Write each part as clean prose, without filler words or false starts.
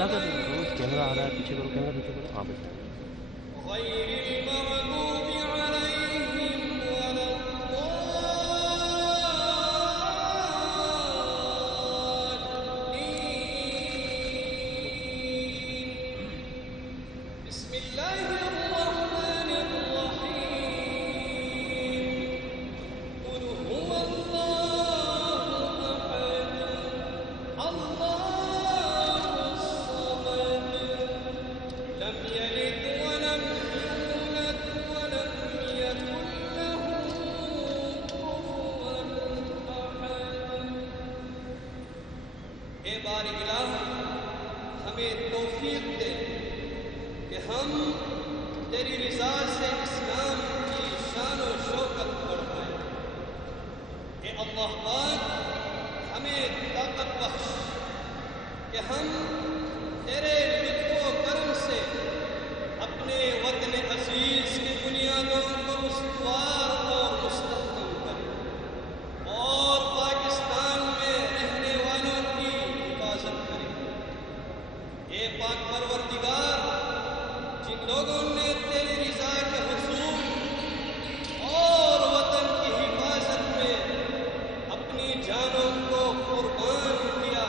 کیا کر رہے ہو؟ کیمرہ آ رہا ہے، پیچھے کرو، کیمرہ پیچھے کرو. ہاں بس. غير المغضوب عليهم ولا الضالين. بسم الله الرحمن الرحيم. قل هو الله أحد الله الصمد لم يلد ولم يولد ولم يكن له كفوا أحد. اے باری الہ ہمیں توفیق دے کہ ہم تیری رضا سے اسلام کی شان و شوکت بڑھائیں. اے اللہ پاک ہمیں طاقت بخش کہ ہم تیرے لطف و کرم سے اپنے وطن عزیز کی بنیادوں کو استوار اور مستحکم کریں اور پاکستان میں رہنے والوں کی حفاظت کریں. اے پاک پروردگار، جن لوگوں نے تیری رضا کے حصول اور وطن کی حفاظت میں اپنی جانوں کو قربان کیا،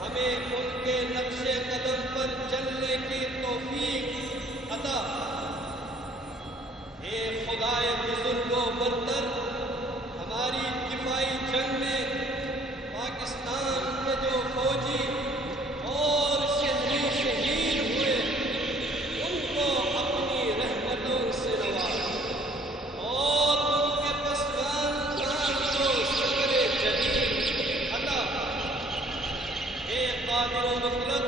ہمیں ان کے نقش قدم پر چلنے کی توفیق عطا. اے خدائے بزرگ و برتر، ہماری دفاعی جنگ میں پاکستان کے جو فوجی اور شہری شہید ہوئے ان کو اپنی رحمتوں سے نواز اور ان کے پسماندگان کو صبر جدید عطا. اے قادر و مطلق،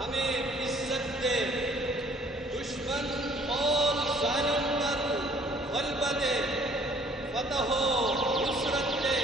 ہمیں عزت دے، دشمن اور ظالم پر غلبہ دے، فتح و نصرت دے.